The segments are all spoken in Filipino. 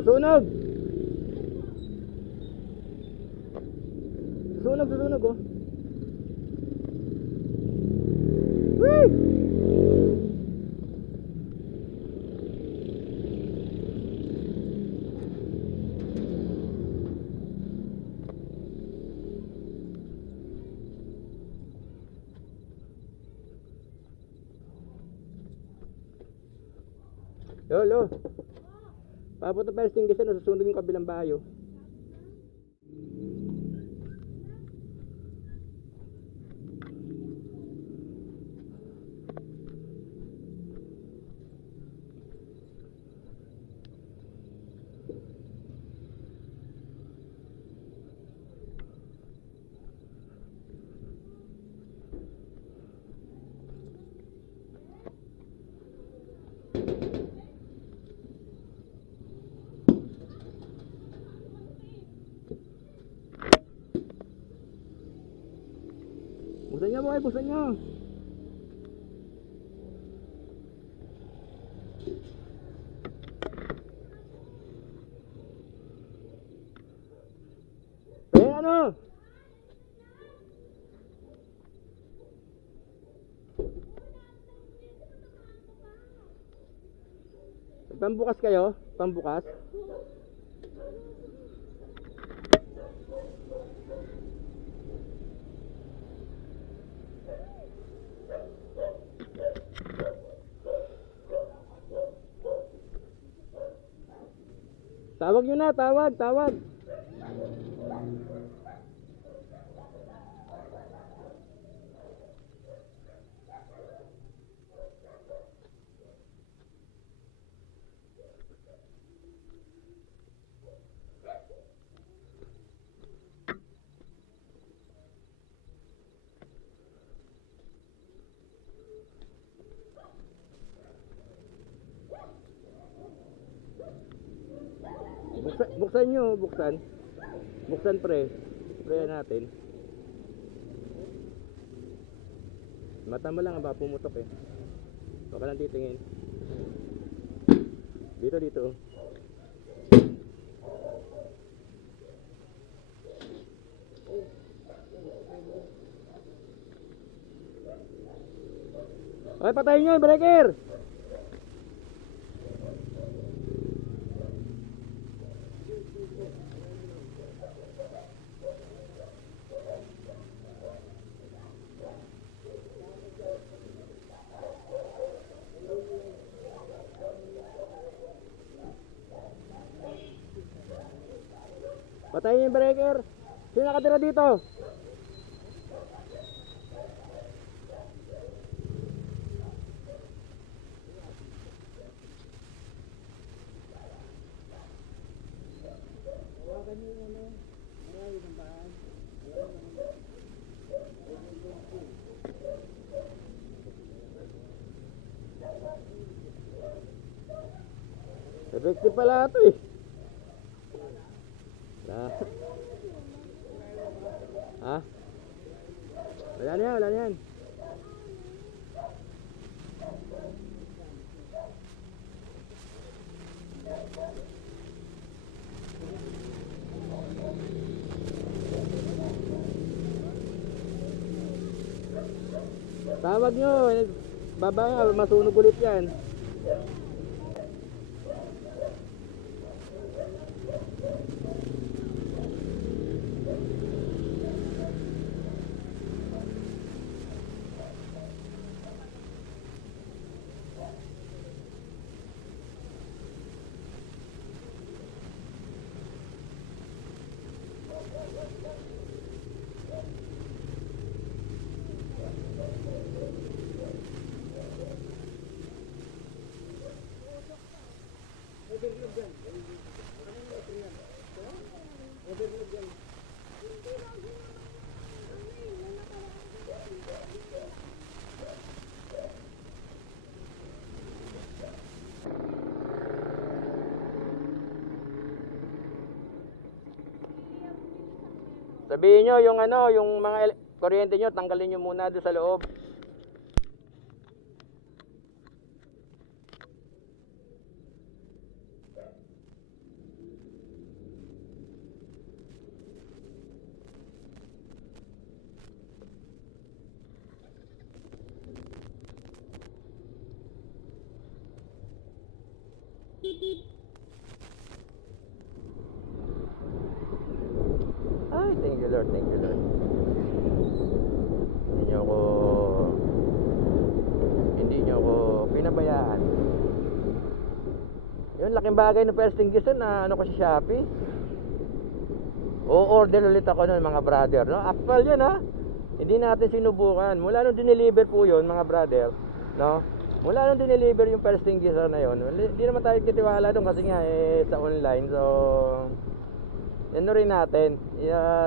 Susunog! Susunog oh. Whee! Lolo, papunta pa yung extinguisher, susunog yung kabilang bayo. Buksan nyo boy, buksan nyo. Ano? Pambukas kayo? Pambukas? Tawag nyo na, tawag. Buksan nyo, buksan. Buksan pre. Pre natin. Mata mo lang, baka pumutok eh. Baka lang titingin. Dito. Okay, patayin nyo, breaker! Patayin yung breaker. Sino nakatira dito? Effective pala ito eh. Ha? Wala na yan. Tawag nyo, baba nga, masunog ulit yan. Sabihin nyo yung yung mga kuryente nyo, tanggalin nyo muna doon sa loob. Ay, thank you Lord, thank you Lord. Hindi niyo ako pinabayaan. Yun, laking bagay ng first thing gisan na ano ko sa Shopee. O-order ulit ako nun mga brother, no? Actual yun, ha? Hindi natin sinubukan. Mula nung dineliver po yun mga brother, no? Mula nung dineliver yung first thing gisan na yun, hindi naman tayo titiwala doon kasi nga sa online. So ano rin natin,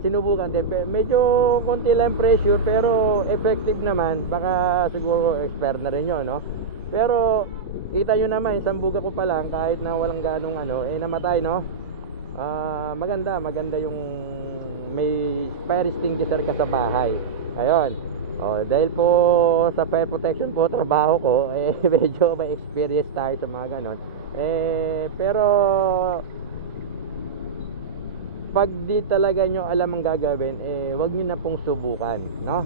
sinubukan din. Medyo konti lang pressure pero effective naman. Baka siguro expert na rin yun, no? Pero kita nyo naman, isang buga ko pa lang kahit na walang ganong namatay, no? Maganda yung may fire extinguisher ka sa bahay. Ayun. Dahil po sa fire protection po trabaho ko, medyo may experience tayo sa mga ganon. Pero pag di talaga nyo alam ang gagawin, wag nyo na pong subukan, no?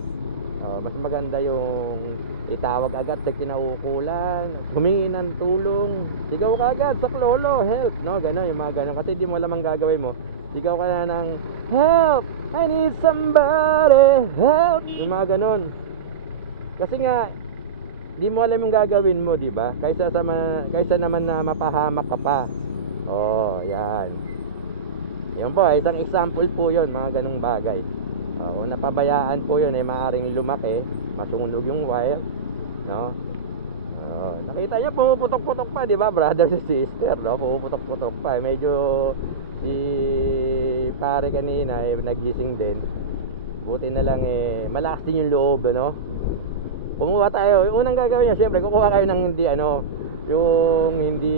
Mas maganda yung itawag agad sa kinaukulan, humingi ng tulong, sigaw ka agad sa lolo, help, no? Ganon, yung mga ganon. Kasi di mo alam ang gagawin mo, sigaw ka na ng help, I need somebody, help, yung mga ganon. Kasi nga di mo alam yung gagawin mo, di ba? Kaysa naman na mapahamak ka pa. Yan. Yan po, isang example po yun, mga ganong bagay. Kung napabayaan po yun, maaaring lumaki, masunog yung wire, no? Nakita niyo, pumuputok-putok pa, di ba, brother and sister, no? Pumuputok-putok pa. Medyo si pare kanina, nagising din. Buti na lang, malakas din yung loob, no? Kumuha tayo, unang gagawin niya, siyempre, kukuha kayo ng hindi, yung hindi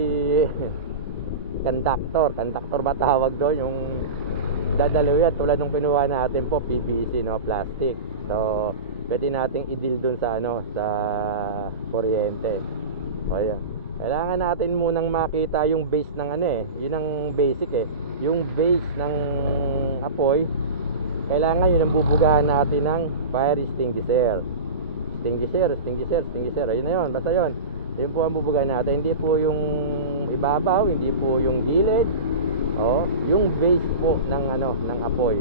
conductor ba tawag doon, yung dadalaw yan tulad ng kinuha natin po, PVC, no, plastic. So pwede nating i-deal doon sa sa kuryente. Ayan, kailangan natin munang makita yung base ng yun ang basic yung base ng apoy. Kailangan yun ang bubugahan natin ng fire extinguisher. Ayun na yun, basta yun. Yun po ang bubugahan natin, hindi po yung ibabaw, hindi po yung gilid, yung base po ng ng apoy.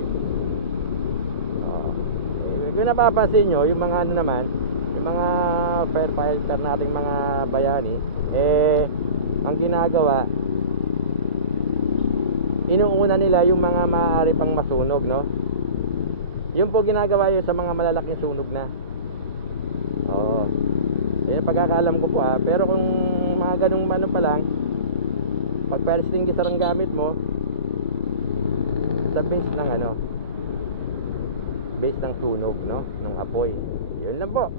Kung napapansin nyo, yung mga naman, yung mga firefighter nating mga bayani, ang ginagawa, inuuna nila yung mga maaari pang masunog, no? Yun po ginagawa yun sa mga malalaking sunog na. Yan ang pagkakaalam ko po, pero kung mga ganung pa lang, pag fire extinguisher ang gamit mo sa base ng base ng tunog, no, ng apoy. Yun lang po.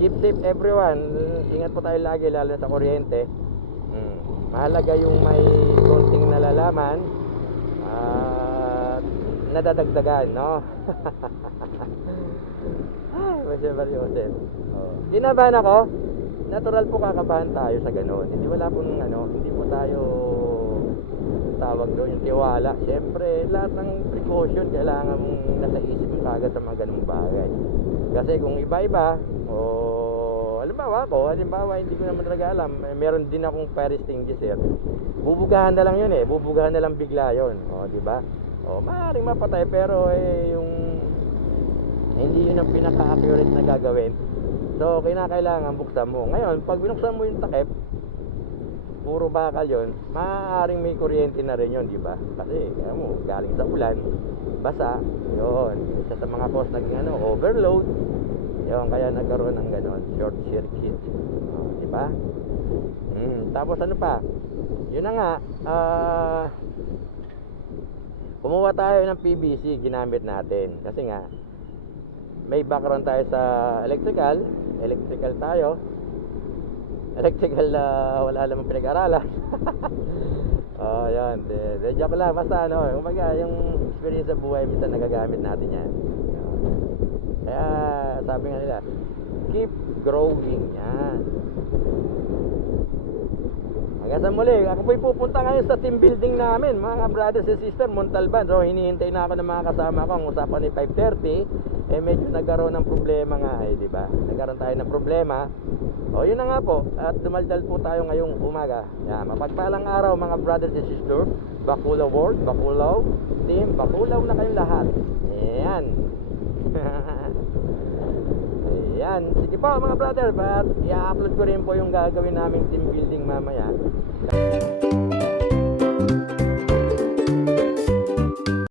Keep safe everyone. Ingat po tayo lagi, lalo sa kuryente. Mahalaga yung may konting nalalaman at nadadagdagan, no? Ay, Joseph. Kinabahan ako. Natural po, kakabahan tayo sa ganoon. Hindi hindi po tayo tawag doon yung tiwala. Siyempre, lahat ng precaution kailangan mong nasa isip mo kagad sa mga ganung bagay. Kasi kung iba-iba, halimbawa hindi ko naman talaga alam, meron din akong fire extinguisher. Bubugahan na lang yun bubugahan na lang bigla yun. Di ba? Maaaring mapatay, pero yung hindi yun ang pinaka-accurate na gagawin. So kinakailangan buksan mo. Ngayon, pag binuksan mo yung takip, puro bakal yun, maaaring may kuryente na rin yun, di ba? Kasi galing sa ulan, basa, yun, isa sa mga cause naging overload, yun, kaya nagkaroon ng ganon, short circuit, di ba? Tapos ano pa, yun na nga, kumuha tayo ng PVC, ginamit natin, kasi nga may background tayo sa electrical tayo, wala namang pinag-aralan. Yan, joke lang, basta kumbaga yung experience sa buhay, minsan nagagamit natin yan. Kaya sabi nga nila, keep growing, yan. Hanggang sa muli, ako po'y pupunta ngayon sa team building namin, mga brothers and sisters, Montalban. So hinihintay na ako ng mga kasama ko. Ang usapan ni 5:30, eh medyo nagkaroon ng problema nga eh, di ba? Nagkaroon tayo ng problema. O yun na nga po, at dumaldal po tayo ngayong umaga. Yan, mapagpalang araw mga brothers and sisters. Bacolod World, Bacolod Team, Bacolod na kayong lahat. Ayan. Ayan, sige po mga brother, but i-upload ko rin po yung gagawin naming team building mamaya.